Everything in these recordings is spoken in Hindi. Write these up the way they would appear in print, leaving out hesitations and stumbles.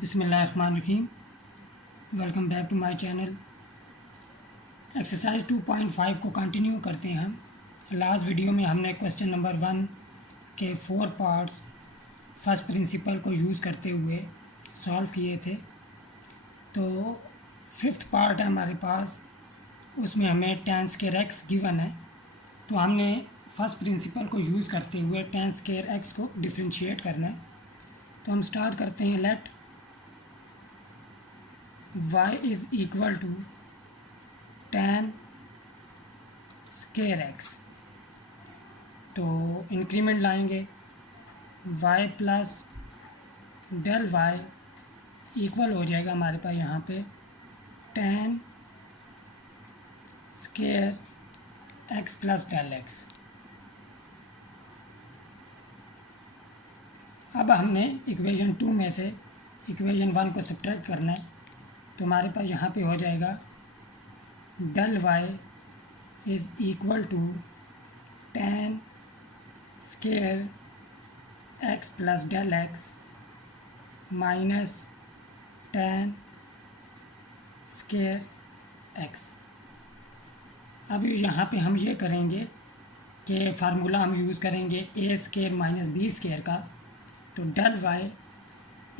बिस्मिल्लाहिर्रहमानिर्रहीम। Welcome back to my channel. Exercise 2.5 को कंटिन्यू करते हैं हम। लास्ट वीडियो में हमने क्वेश्चन नंबर 1 के 4 पार्ट्स फर्स्ट प्रिंसिपल को यूज़ करते हुए सॉल्व किए थे। तो फिफ्थ पार्ट है हमारे पास, उसमें हमें tan स्क्वायर एक्स गिवन है। तो हमने फर्स्ट प्रिंसिपल को यूज़ करते हुए tan स्क्वायर एक्स को डिफ्रेंशिएट करना है। तो हम स्टार्ट करते हैं। Let y is equal to tan square x. तो इंक्रीमेंट लाएंगे, y plus del y equal हो जाएगा हमारे पास यहाँ पे tan square x plus del x. अब हमने इक्वेशन 2 में से इक्वेशन 1 को सब्ट्रैक्ट करना है। तो हमारे पास यहाँ पे हो जाएगा del y is equal to tan square x plus del x minus tan square x. अब यहाँ पे हम ये करेंगे कि फार्मूला हम यूज़ करेंगे A square minus B square का। तो डेल वाई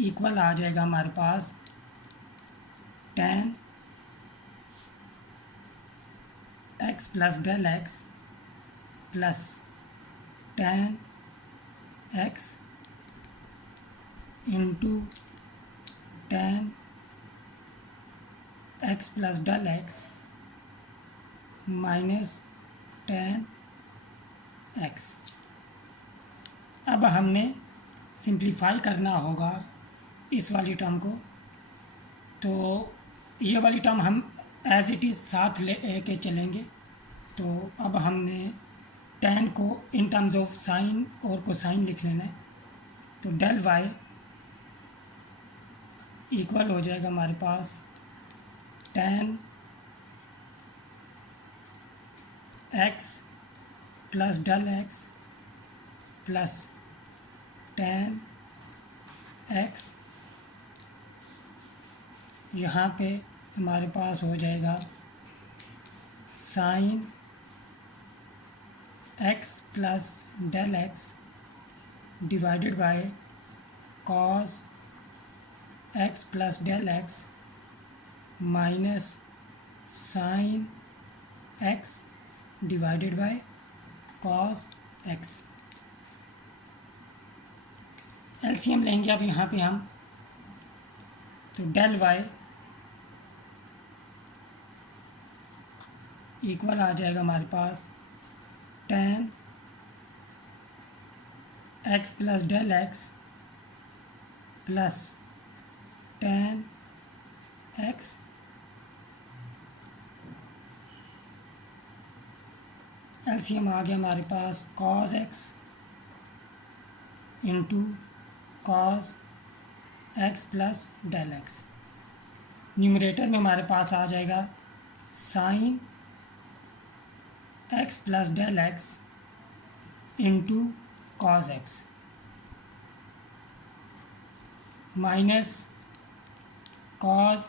इक्वल आ जाएगा हमारे पास tan x plus del x plus tan x into tan x plus del x minus tan x. अब हमने सिंप्लीफाई करना होगा इस वाली टर्म को। तो ये वाली टर्म हम एज इट इज़ साथ ले के चलेंगे। तो अब हमने tan को इन टर्म्स ऑफ साइन और कोसाइन लिख लेना है। तो डेल वाई इक्वल हो जाएगा हमारे पास tan x plus del x plus tan x. यहाँ पे हमारे पास हो जाएगा sine x plus del x divided by cos x plus del x minus sine x divided by cos x. LCM लेंगे अब यहाँ पे हम। तो डेल वाई इक्वल आ जाएगा हमारे पास tan x plus del x plus tan x LCM आ गया हमारे पास cos x into cos x plus del x. Numerator में हमारे पास आ जाएगा sine x plus del x into cos x minus cos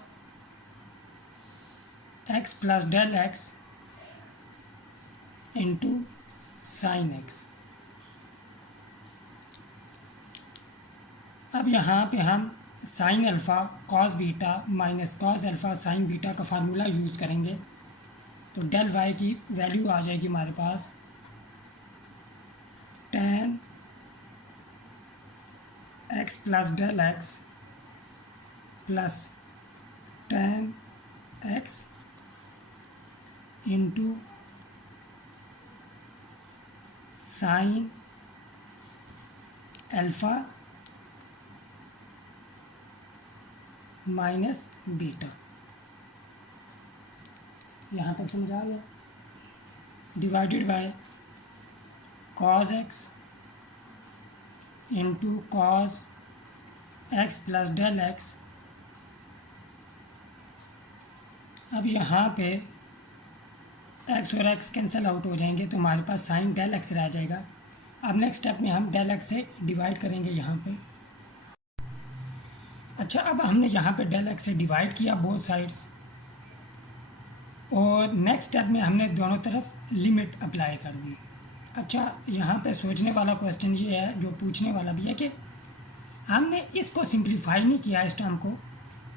x plus del x into sine x. अब यहाँ पे हम sine alpha cos beta minus cos alpha sine beta का फार्मूला यूज़ करेंगे। तो डेल वाई की वैल्यू आ जाएगी हमारे पास tan x plus del x plus tan x into sine alpha minus beta. यहाँ तक समझ आ गया। Divided by cos x into cos x plus del x. अब यहाँ पे एक्स और एक्स कैंसिल आउट हो जाएंगे तो हमारे पास साइन डेल एक्स रह जाएगा। अब नेक्स्ट स्टेप में हम डेल एक्स से डिवाइड करेंगे यहाँ पे। अच्छा, अब हमने यहाँ पे डेल एक्स से डिवाइड किया बोथ साइड्स, और नेक्स्ट स्टेप में हमने दोनों तरफ लिमिट अप्लाई कर दी। अच्छा, यहाँ पे सोचने वाला क्वेश्चन ये है, जो पूछने वाला भी है, कि हमने इसको सिंप्लीफाई नहीं किया इस टर्म को,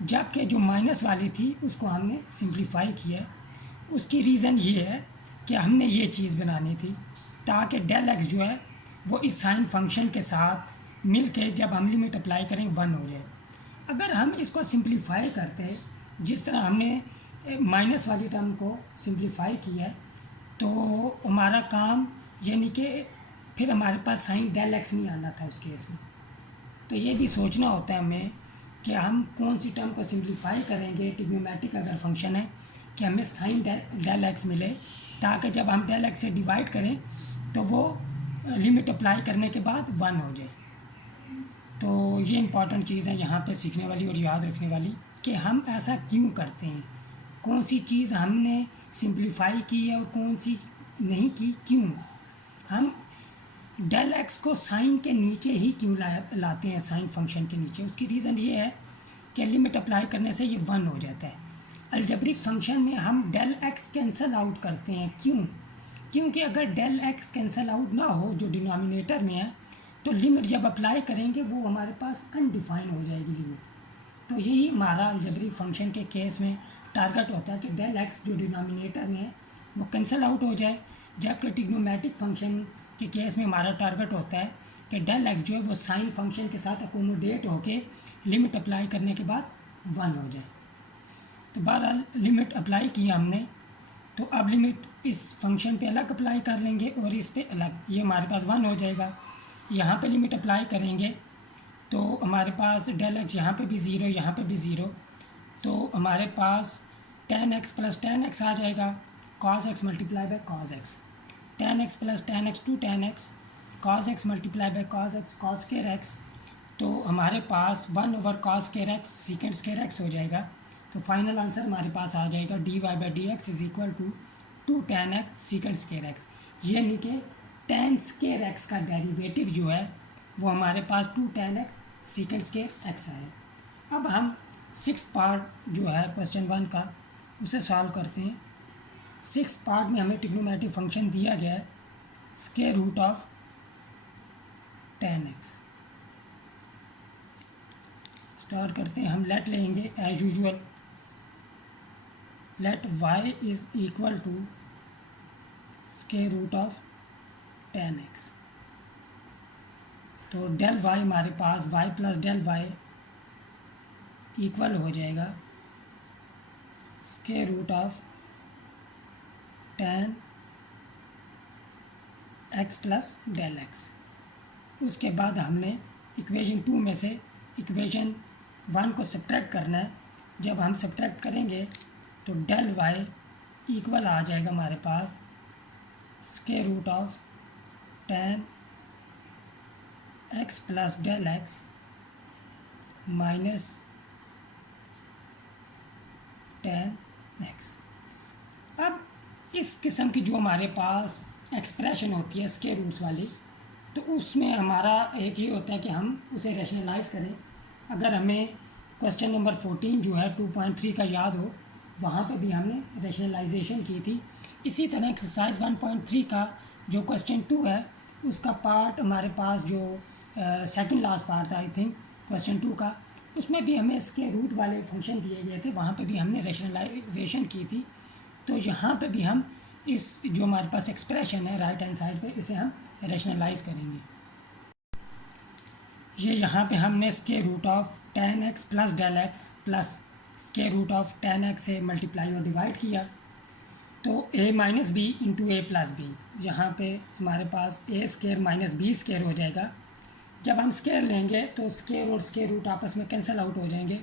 जबकि जो माइनस वाली थी उसको हमने सिंप्लीफाई किया। उसकी रीज़न ये है कि हमने ये चीज़ बनानी थी ताकि डेल एक्स जो है वो इस साइन फंक्शन के साथ मिल के जब हम लिमिट अप्लाई करें 1 हो जाए। अगर हम इसको सिंप्लीफाई करते जिस तरह हमने माइनस वाली टर्म को सिंप्लीफाई किया है, तो हमारा काम यानी कि फिर हमारे पास साइन डेल एक्स नहीं आना था उस केस में। तो ये भी सोचना होता है हमें कि हम कौन सी टर्म को सिंप्लीफाई करेंगे। ट्रिग्नोमेट्रिक अगर फंक्शन है कि हमें साइन डेल एक्स मिले, ताकि जब हम डेल एक्स से डिवाइड करें तो वो लिमिट अप्लाई करने के बाद 1 हो जाए। तो ये इंपॉर्टेंट चीज़ है यहाँ पे सीखने वाली और याद रखने वाली, कि हम ऐसा क्यों करते हैं, कौन सी चीज़ हमने सिंप्लीफाई की है और कौन सी नहीं की, क्यों हम डेल एक्स को साइन के नीचे ही क्यों लाते हैं, साइन फंक्शन के नीचे। उसकी रीज़न ये है कि लिमिट अप्लाई करने से ये 1 हो जाता है। अलजेब्रिक फंक्शन में हम डेल एक्स कैंसल आउट करते हैं, क्यों? क्योंकि अगर डेल एक्स कैंसल आउट ना हो जो डिनोमिनेटर में है, तो लिमिट जब अप्लाई करेंगे वो हमारे पास अनडिफाइन हो जाएगी लिमिट। तो यही हमारा अलजेब्रिक फंक्शन के केस में टारगेट होता है कि डेल एक्स जो डिनोमिनेटर में है वो कैंसल आउट हो जाए, जबकि ट्रिग्नोमेट्रिक फंक्शन के केस में हमारा टारगेट होता है कि डेल एक्स जो है वो साइन फंक्शन के साथ अकोमोडेट होके लिमिट अप्लाई करने के बाद 1 हो जाए। तो बहरहाल लिमिट अप्लाई किया हमने, तो अब लिमिट इस फंक्शन पे अलग अप्लाई कर लेंगे और इस पे अलग, ये हमारे पास 1 हो जाएगा। यहाँ पे लिमिट अप्लाई करेंगे तो हमारे पास डेल एक्स यहाँ पे भी ज़ीरो, यहाँ पे भी ज़ीरो, तो हमारे पास tan x plus tan x आ जाएगा, cos x multiply by cos x, tan x plus tan x two tan x, cos x multiply by cos x, cos square x। तो हमारे पास 1 over cos square x secant square x हो जाएगा। तो फाइनल आंसर हमारे पास आ जाएगा dy by D x is equal to 2 tan x secant square x। ये यानी कि tan स्क्वायर x का डेरिवेटिव जो है वो हमारे पास 2 tan x secant square x है। अब हम 6th पार्ट जो है क्वेश्चन 1 का उसे सॉल्व करते हैं। 6th पार्ट में हमें ट्रिग्नोमेट्रिक फंक्शन दिया गया है square root of tan x। Start करते हैं, हम लेट लेंगे as usual, let y is equal to square root of tan x। तो डेल y हमारे पास y plus del y equal हो जाएगा square root of tan x plus del x। उसके बाद हमने इक्वेशन 2 में से इक्वेशन 1 को सब्ट्रैक्ट करना है। जब हम सब्ट्रैक्ट करेंगे तो डेल y इक्वल आ जाएगा हमारे पास square root of tan x plus del x minus tan x। अब इस किस्म की जो हमारे पास एक्सप्रेशन होती है स्क्वायर रूट्स वाली, तो उसमें हमारा एक ये होता है कि हम उसे रैशनलाइज करें। अगर हमें क्वेश्चन नंबर 14 जो है 2.3 का याद हो, वहाँ पे भी हमने रैशनलाइजेशन की थी। इसी तरह एक्सरसाइज 1.3 का जो क्वेश्चन 2 है उसका पार्ट हमारे पास जो सेकंड लास्ट पार्ट था आई थिंक क्वेश्चन 2 का, उसमें भी हमें इसके रूट वाले फंक्शन दिए गए थे, वहाँ पे भी हमने रैशनलाइजेशन की थी। तो यहाँ पे भी हम इस जो हमारे पास एक्सप्रेशन है राइट हैंड साइड पे, इसे हम रैशनलाइज करेंगे। ये यहाँ पे हमने square root of tan x plus del x plus square root of tan x से मल्टीप्लाई और डिवाइड किया, तो a minus B into A plus B, यहाँ पे हमारे पास a square minus B square हो जाएगा। जब हम स्क्वायर लेंगे तो स्क्वायर और स्क्वायर रूट आपस में कैंसिल आउट हो जाएंगे,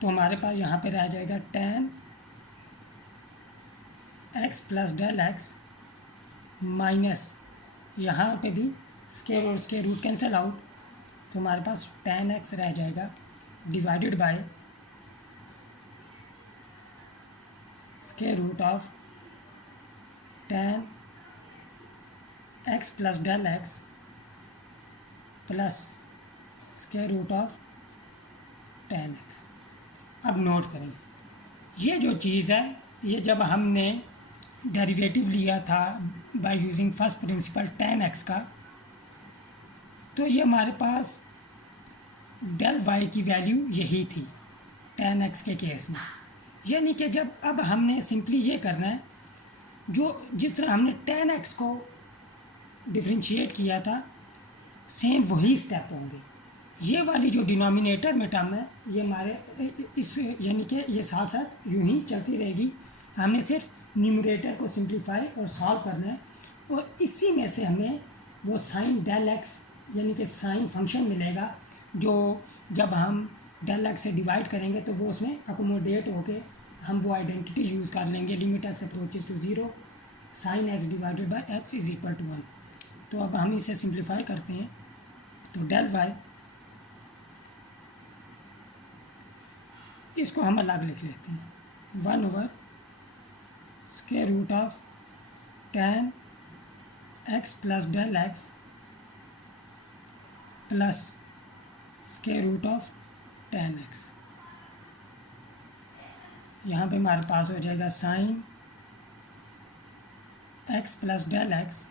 तो हमारे पास यहाँ पे रह जाएगा tan x plus del x minus यहाँ पे भी स्क्वायर और स्क्वायर रूट कैंसिल आउट, तो हमारे पास tan x रह जाएगा divided by square root of tan x plus del x plus square root of tan x. अब नोट करें, ये जो चीज़ है, ये जब हमने डेरिवेटिव लिया था by using first principle ten x का, तो ये हमारे पास डेल वाई की वैल्यू यही थी टेन एक्स के केस में। यानी कि जब अब हमने सिंपली ये करना है, जो जिस तरह हमने टेन एक्स को डिफ्रेंशिएट किया था, सेम वही स्टेप होंगे। ये वाली जो डिनोमिनेटर में टर्म है, ये हमारे इस यानी कि ये साथ साथ यूं ही चलती रहेगी। हमने सिर्फ न्यूमरेटर को सिंप्लीफाई और सॉल्व करना है, और इसी में से हमें वो साइन डेल एक्स यानी कि साइन फंक्शन मिलेगा, जो जब हम डेल एक्स से डिवाइड करेंगे तो वो उसमें अकोमोडेट होके हम वो आइडेंटिटी यूज़ कर लेंगे, limit x approaches to zero sine x divided by x is equal to 1। तो अब हम इसे सिंप्लीफाई करते हैं, तो डेल वाई, इसको हम अलग लिख लेते हैं, 1/√ऑफ tan x plus del x plus √ऑफ टेन एक्स। यहाँ पे हमारे पास हो जाएगा sine x plus del x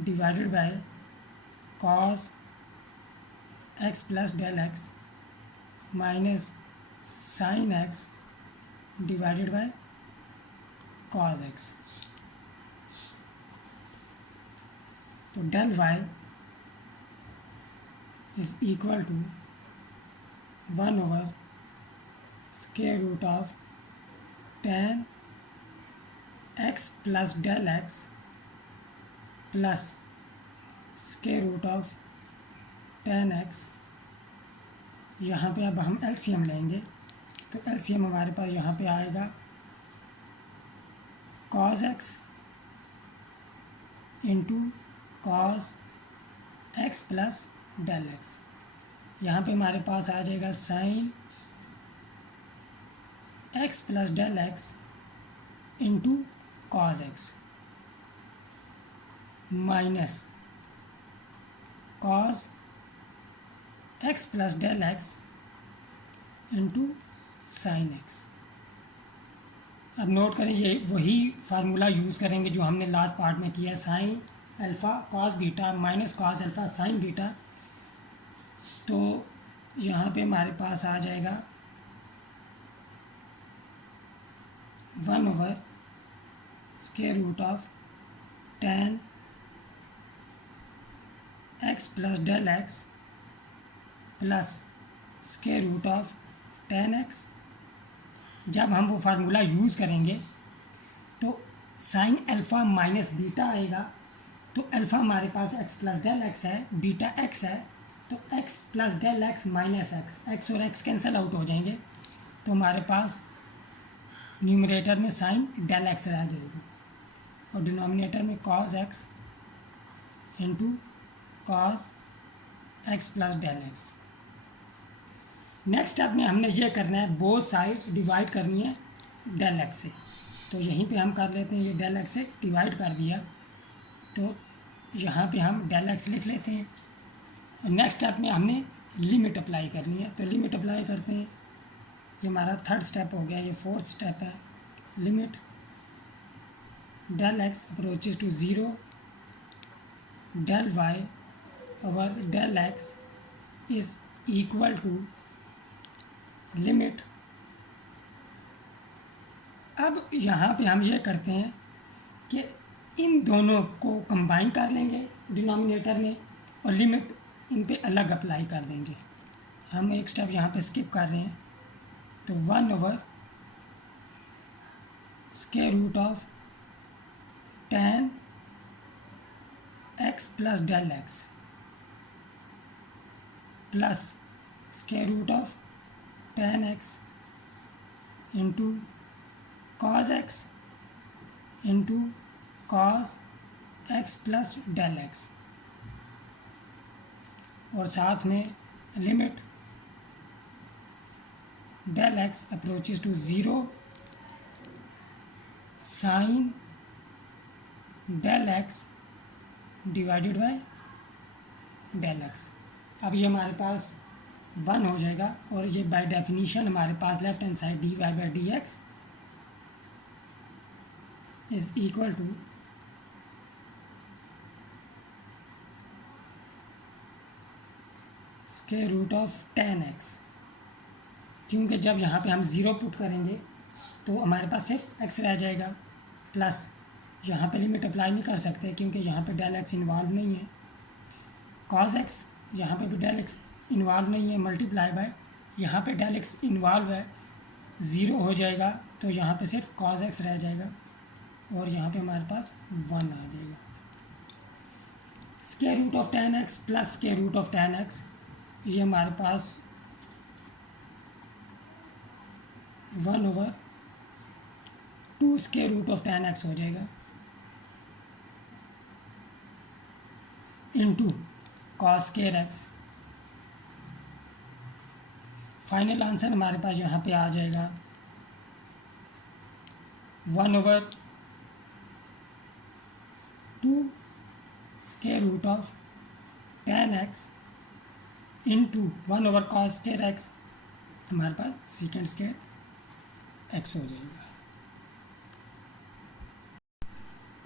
divided by cos x plus del x minus sine x divided by cos x. तो del y is equal to 1/√ऑफ tan x plus del x plus √ऑफ टेन एक्स। यहाँ पे अब हम एलसीएम लेंगे, तो एलसीएम हमारे पास यहाँ पे आएगा cos x into cos x plus del x. यहाँ पे हमारे पास आ जाएगा sine x plus del x into cos x minus cos x plus del x into sine x. अब नोट करें, ये वही फार्मूला यूज़ करेंगे जो हमने लास्ट पार्ट में किया, sine alpha cos beta minus cos alpha sine beta. तो यहाँ पे हमारे पास आ जाएगा 1/√ऑफ tan x plus del x plus √ऑफ टेन एक्स। जब हम वो फार्मूला यूज़ करेंगे तो साइन अल्फ़ा माइनस बीटा आएगा, तो अल्फ़ा हमारे पास एक्स प्लस डेल एक्स है, बीटा एक्स है, तो x plus del x minus x, x और एक्स कैंसिल आउट हो जाएंगे, तो हमारे पास न्यूमरेटर में साइन डेल एक्स रह जाएगी और डिनोमिनेटर में cos x into cos x plus del x. Next step में हमने ये करना है, बोथ साइड्स डिवाइड करनी है डेल एक्स से, तो यहीं पे हम कर लेते हैं, ये डेल एक्स से डिवाइड कर दिया, तो यहाँ पे हम डेल एक्स लिख लेते हैं। और नेक्स्ट स्टेप में हमने लिमिट अप्लाई करनी है, तो लिमिट अप्लाई करते हैं, ये हमारा थर्ड स्टेप हो गया, ये फोर्थ स्टेप है। Limit del x approaches to zero del y over del x is equal to limit. अब यहाँ पे हम ये करते हैं कि इन दोनों को कंबाइन कर लेंगे डिनोमिनेटर में और लिमिट इन पे अलग अप्लाई कर देंगे। हम एक स्टेप यहाँ पे स्किप कर रहे हैं, तो 1/√ऑफ tan x plus del x plus √ऑफ tan x into cos x into cos x plus del x, और साथ में limit del x approaches to zero sine del x divided by del x. अब ये हमारे पास 1 हो जाएगा, और ये बाय डेफिनीशन हमारे पास left hand side dy by D x is equal to square root of 10x, क्योंकि जब यहाँ पे हम ज़ीरो पुट करेंगे तो हमारे पास सिर्फ x रह जाएगा, प्लस यहाँ पे लिमिट अप्लाई नहीं कर सकते क्योंकि यहाँ पे डेल x इन्वॉल्व नहीं है, cos x यहाँ पे भी डेल x इन्वॉल्व नहीं है, मल्टीप्लाई बाय यहाँ पे डेल x इन्वॉल्व है, ज़ीरो हो जाएगा तो यहाँ पे सिर्फ cos x रह जाएगा, और यहाँ पे हमारे पास 1 आ जाएगा। Square root of 10x plus square root of 10x, ये हमारे पास 1/2 स्क्वायर रूट ऑफ 10x हो जाएगा, into cos square x. Final answer हमारे पास यहाँ पे आ जाएगा 1/2 स्क्वायर रूट ऑफ 10x इंटू 1/cos स्क्वायर एक्स, हमारे पास सेकेंड स्क्वायर एक्स हो जाएगा।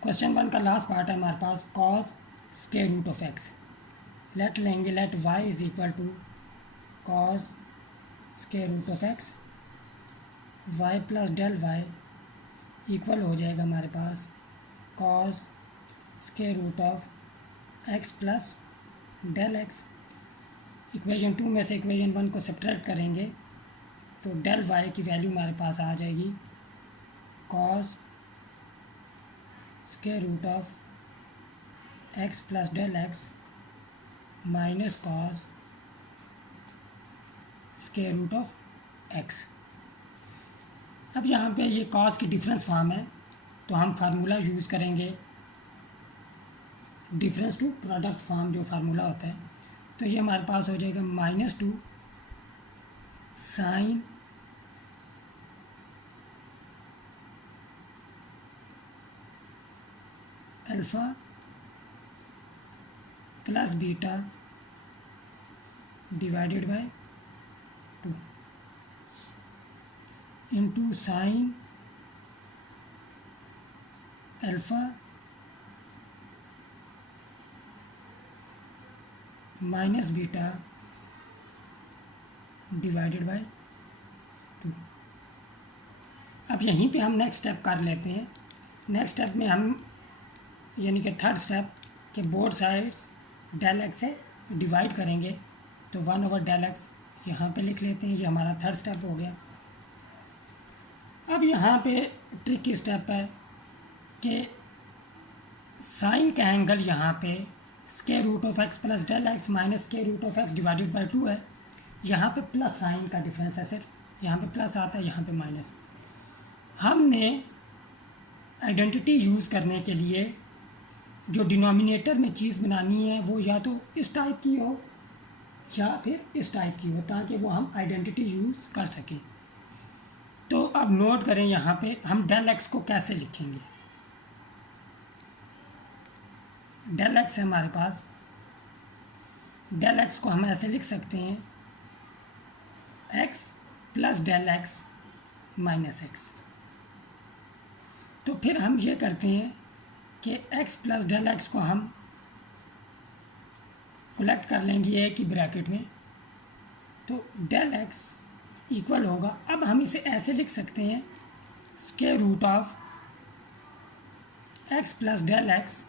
क्वेश्चन 1 का लास्ट पार्ट है हमारे पास cos square root of x. Let लेंगे let y is equal to cos square root of x, y plus del y equal हो जाएगा हमारे पास cos square root of x plus del x. Equation 2 में से इक्वेशन 1 को सब्ट्रैक्ट करेंगे तो डेल वाई की वैल्यू हमारे पास आ जाएगी cos square root of x plus del x minus cos square root of x. अब यहाँ पे ये cos की डिफरेंस फॉर्म है तो हम फार्मूला यूज़ करेंगे डिफरेंस टू प्रोडक्ट फॉर्म, जो फार्मूला होता है। तो ये हमारे पास हो जाएगा -2 sine alpha plus beta divided by 2 into sine alpha minus beta divided by 2। अब यहीं पे हम नेक्स्ट स्टेप कर लेते हैं। नेक्स्ट स्टेप में हम यानी कि थर्ड स्टेप के बोथ साइड्स डेल एक्स से डिवाइड करेंगे, तो 1/डेल एक्स यहाँ पे लिख लेते हैं। ये हमारा थर्ड स्टेप हो गया। अब यहाँ पे ट्रिकी स्टेप है कि साइन का एंगल यहाँ पे square root of x plus del x minus square root of x divided by 2 है। यहाँ पे प्लस साइन का डिफरेंस है, सिर्फ यहाँ पे प्लस आता है, यहाँ पे माइनस। हमने आइडेंटिटी यूज़ करने के लिए जो डिनोमिनेटर में चीज़ बनानी है वो या तो इस टाइप की हो या फिर इस टाइप की हो, ताकि वो हम आइडेंटिटी यूज़ कर सकें। तो अब नोट करें यहाँ पे हम डेल एक्स को कैसे लिखेंगे। डेल एक्स है हमारे पास, डेल एक्स को हम ऐसे लिख सकते हैं x plus del x minus x. तो फिर हम ये करते हैं कि x प्लस डेल एक्स को हम कलेक्ट कर लेंगे एक ही ब्रैकेट में, तो डेल एक्स इक्वल होगा। अब हम इसे ऐसे लिख सकते हैं square root of x plus del x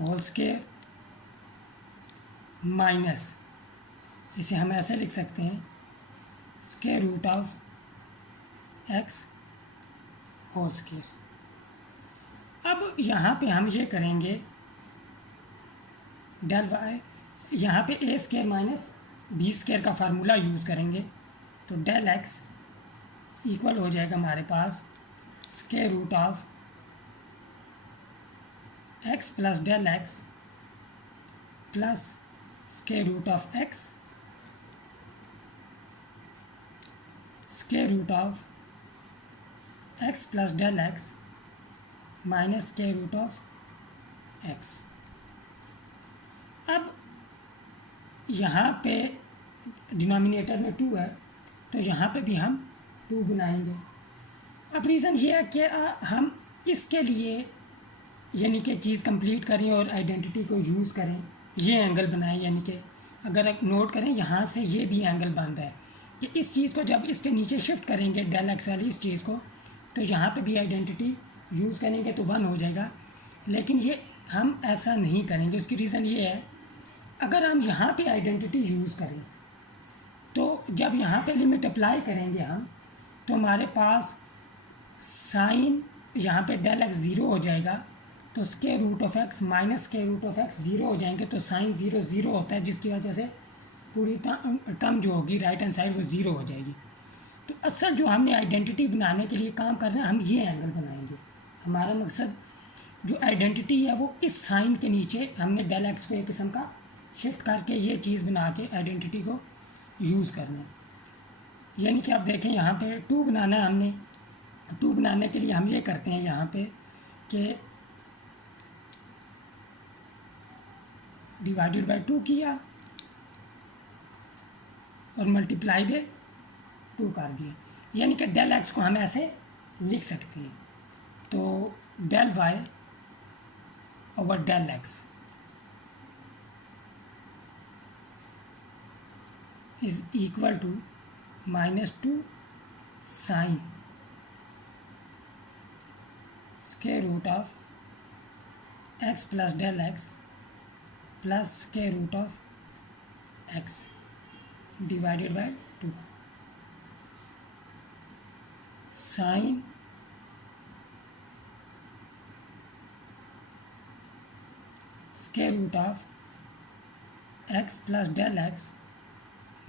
whole square minus, इसे हम ऐसे लिख सकते हैं square root of x whole square. अब यहाँ पे हम ये करेंगे डेल वाई, यहाँ पे a square minus B square का फार्मूला यूज़ करेंगे, तो डेल एक्स इक्वल हो जाएगा हमारे पास square root of x plus del x plus square root of x square root of x plus del x minus square root of x. अब यहाँ पे डिनोमिनेटर में 2 है तो यहाँ पे भी हम 2 बनाएंगे। अब रीज़न ये है कि हम इसके लिए यानी कि चीज़ कंप्लीट करें और आइडेंटिटी को यूज़ करें, ये एंगल बनाएं। यानी कि अगर आप नोट करें यहाँ से ये भी एंगल बन रहा है कि इस चीज़ को जब इसके नीचे शिफ्ट करेंगे डेल एक्स वाली इस चीज़ को, तो यहाँ पे भी आइडेंटिटी यूज़ करेंगे तो 1 हो जाएगा। लेकिन ये हम ऐसा नहीं करेंगे। उसकी रीज़न ये है, अगर हम यहाँ पे आइडेंटिटी यूज़ करें तो जब यहाँ पे लिमिट अप्लाई करेंगे हम, तो हमारे पास साइन यहाँ पे डेल एक्स ज़ीरो हो जाएगा, तो square root of x minus square root of x zero हो जाएंगे। तो साइन ज़ीरो ज़ीरो होता है, जिसकी वजह से पूरी टर्म जो होगी राइट हैंड साइड वो ज़ीरो हो जाएगी। तो असल जो हमने आइडेंटिटी बनाने के लिए काम कर रहे हैं, हम ये एंगल बनाएंगे। हमारा मकसद जो आइडेंटिटी है वो इस साइन के नीचे हमने डेल एक्स को एक किस्म का शिफ्ट करके ये चीज़ बना के आइडेंटिटी को यूज़ करना है। यानी कि आप देखें यहाँ पे 2 बनाना है हमने। 2 बनाने के लिए हम ये करते हैं यहाँ पे कि डिवाइडेड बाय 2 किया और मल्टीप्लाई बाय 2 कर दिया। यानी कि डेल एक्स को हम ऐसे लिख सकते हैं, तो del y over del x is equal to -2 sine square root of x plus del x plus square root of x divided by 2 sine square root of x plus del x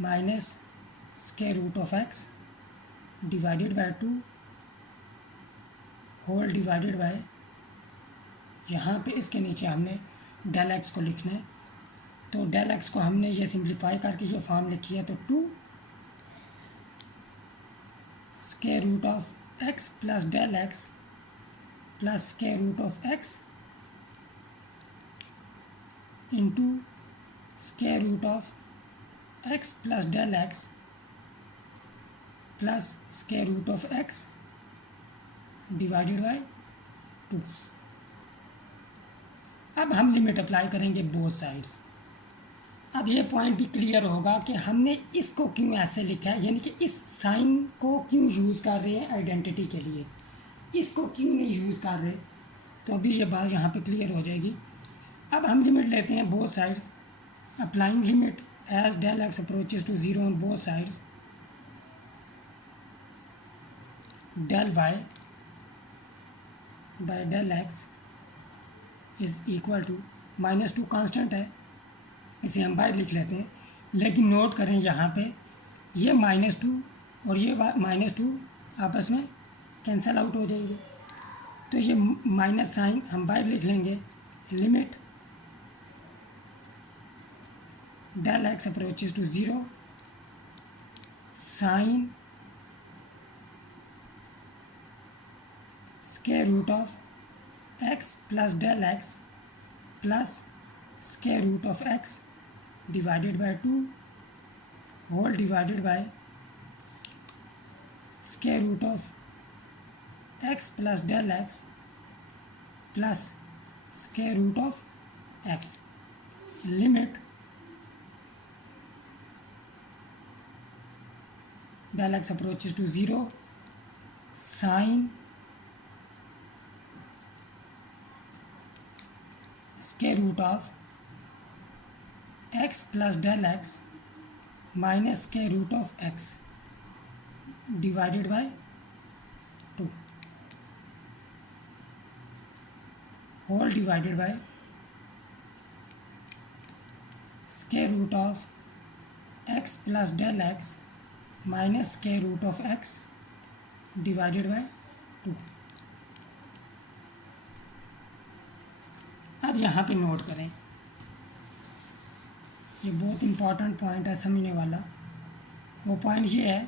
minus square root of x divided by 2 whole divided by, यहाँ पे इसके नीचे हमने डेल एक्स को लिखना है। तो डेल एक्स को हमने ये सिंप्लीफाई करके ये फॉर्म लिखी है, तो 2 square root of x plus del x plus square root of x into square root of x plus del x plus square root of x divided by 2। अब हम लिमिट अप्लाई करेंगे बोथ साइड्स। अब ये पॉइंट भी क्लियर होगा कि हमने इसको क्यों ऐसे लिखा है, यानी कि इस साइन को क्यों यूज़ कर रहे हैं आइडेंटिटी के लिए, इसको क्यों नहीं यूज़ कर रहे। तो अभी ये बात यहाँ पे क्लियर हो जाएगी। अब हम लिमिट लेते हैं both sides, applying limit as del x approaches to 0 on both sides, del y by del x is equal to -2 constant है, इसे हम बाहर लिख लेते हैं। लेकिन नोट करें यहाँ पे ये -2 और ये -2 आपस में कैंसल आउट हो जाएंगे, तो ये माइनस साइन हम बाहर लिख लेंगे। Limit del x approaches to 0 sine square root of x plus del x plus square root of x divided by 2 whole divided by square root of x plus del x plus square root of x. Limit del x approaches to 0 sine square root of x plus del x minus square root of x divided by 2 whole divided by square root of x plus del x minus square root of x divided by 2। अब यहाँ पे नोट करें, ये बहुत इम्पॉर्टेंट पॉइंट है समझने वाला। वो पॉइंट ये है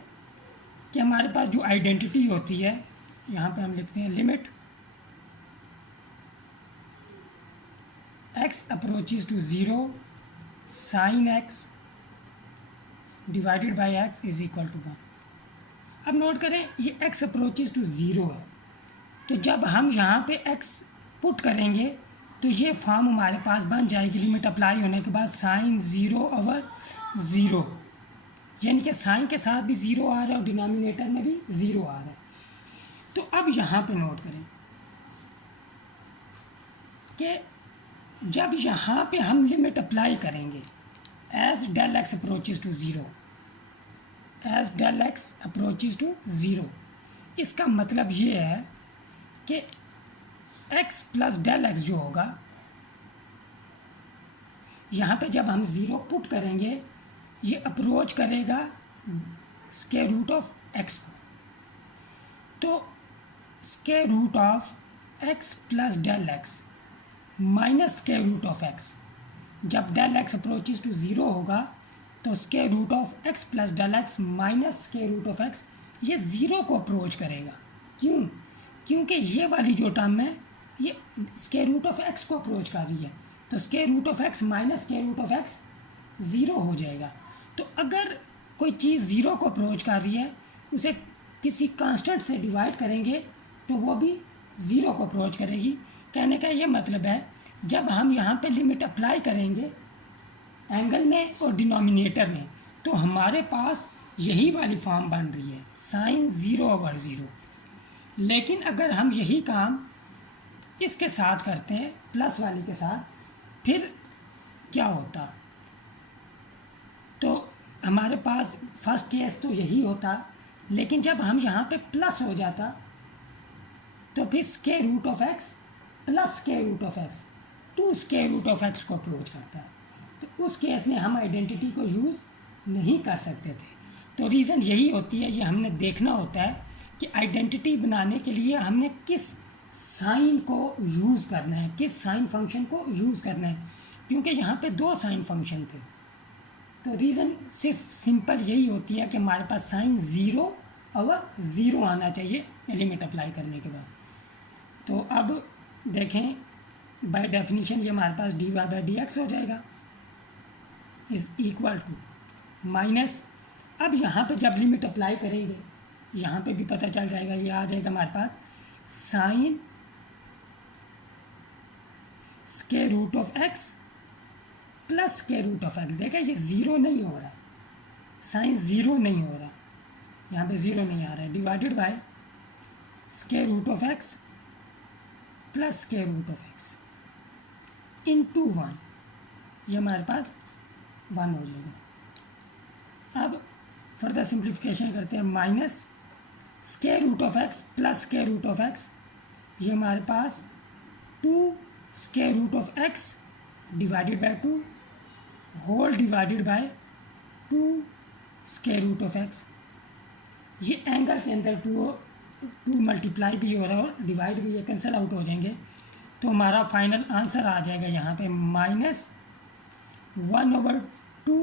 कि हमारे पास जो आइडेंटिटी होती है, यहाँ पे हम लिखते हैं limit x approaches to 0 sine x divided by x is equal to 1। अब नोट करें ये x अप्रोचेज टू ज़ीरो है, तो जब हम यहाँ पे x पुट करेंगे तो ये फॉर्म हमारे पास बन जाएगी लिमिट अप्लाई होने के बाद साइन ज़ीरो ओवर ज़ीरो, यानी कि साइन के साथ भी ज़ीरो आ रहा है और डिनोमिनेटर में भी ज़ीरो आ रहा है। तो अब यहाँ पे नोट करें कि जब यहाँ पे हम लिमिट अप्लाई करेंगे as del x approaches to zero, as del x approaches to zero, इसका मतलब ये है कि x प्लस डेल एक्स जो होगा यहाँ पे जब हम ज़ीरो पुट करेंगे ये अप्रोच करेगा स्क्वायर रूट ऑफ x को, तो square root of x plus del x minus square root of x, जब del x approaches to zero होगा तो square root of x plus del x minus square root of x ये ज़ीरो को अप्रोच करेगा। क्यों? क्योंकि ये वाली जो टर्म है ये स्क्वायर रूट ऑफ x को अप्रोच कर रही है, तो square root of x minus square root of x zero हो जाएगा। तो अगर कोई चीज़ ज़ीरो को अप्रोच कर रही है उसे किसी कांस्टेंट से डिवाइड करेंगे तो वो भी ज़ीरो को अप्रोच करेगी। कहने का ये मतलब है जब हम यहाँ पे लिमिट अप्लाई करेंगे एंगल में और डिनोमिनेटर में तो हमारे पास यही वाली फॉर्म बन रही है साइन ज़ीरो ओवर ज़ीरो। लेकिन अगर हम यही काम इसके साथ करते हैं प्लस वाली के साथ, फिर क्या होता? तो हमारे पास फर्स्ट केस तो यही होता, लेकिन जब हम यहाँ पे प्लस हो जाता तो फिर square root of x plus square root of x two square root of x को अप्रोच करता है। तो उस केस में हम आइडेंटिटी को यूज़ नहीं कर सकते थे। तो रीज़न यही होती है, ये हमने देखना होता है कि आइडेंटिटी बनाने के लिए हमने किस साइन को यूज़ करना है, किस साइन फंक्शन को यूज़ करना है, क्योंकि यहाँ पे दो साइन फंक्शन थे। तो रीज़न सिर्फ सिंपल यही होती है कि हमारे पास साइन ज़ीरो और ज़ीरो आना चाहिए लिमिट अप्लाई करने के बाद। तो अब देखें बाय डेफिनेशन ये हमारे पास d y by D x हो जाएगा इज़ इक्वल टू माइनस, अब यहाँ पे जब लिमिट अप्लाई करेंगे यहाँ पे भी पता चल जाएगा, ये आ जाएगा हमारे पास sine square root of x plus square root of x. देखा ये ज़ीरो नहीं हो रहा, साइन ज़ीरो नहीं हो रहा, यहाँ पे ज़ीरो नहीं आ रहा है, divided by square root of x plus square root of x into one, ये हमारे पास वन हो जाएगा। अब फर्दर सिंप्लीफिकेशन करते हैं, minus square root of x plus square root of x, ये हमारे पास two square root of x divided by two whole divided by two square root of x. ये एंगल के अंदर टू मल्टीप्लाई भी हो रहा है और डिवाइड भी, ये कैंसिल आउट हो जाएंगे, तो हमारा फाइनल आंसर आ जाएगा यहाँ पे minus one over two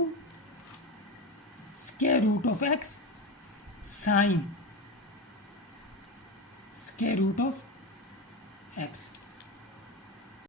square root of x sine square root of x.